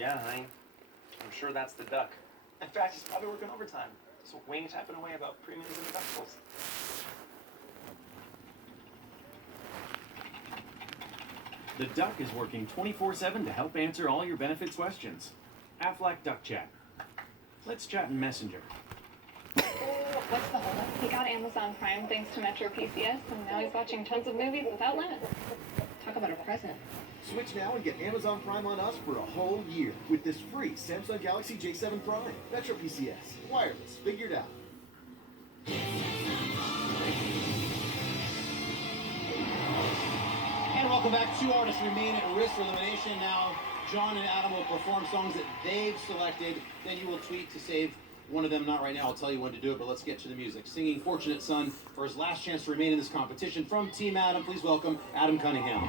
Yeah, I'm sure that's the duck. In fact, he's probably working overtime. So Wayne tapping away about premiums and deductibles. The Duck is working 24/7 to help answer all your benefits questions. Aflac Duck Chat. Let's chat in Messenger. What's the holdup? He got Amazon Prime thanks to Metro PCS, and now he's watching tons of movies without limits. Talk about a present. Switch now and get Amazon Prime on us for a whole year with this free Samsung Galaxy J7 Prime. Metro PCS. Wireless. Figured out. And welcome back. Two artists remain at risk for elimination. Now, John and Adam will perform songs that they've selected. Then you will tweet to save one of them. Not right now. I'll tell you when to do it, but let's get to the music. Singing Fortunate Son for his last chance to remain in this competition from Team Adam. Please welcome Adam Cunningham.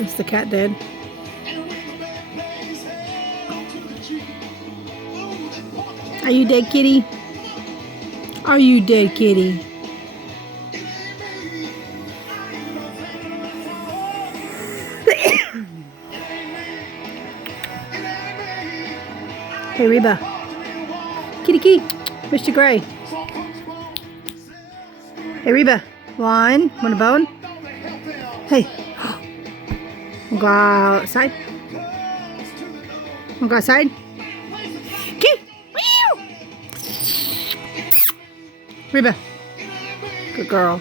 Is the cat dead? Are you dead, kitty? Are you dead, kitty? Hey, Reba. Kitty, kitty. Mr. Gray. Hey, Reba. Want a bone? Hey. Wanna go outside? Wanna go outside? Kitty. Reba. Good girl.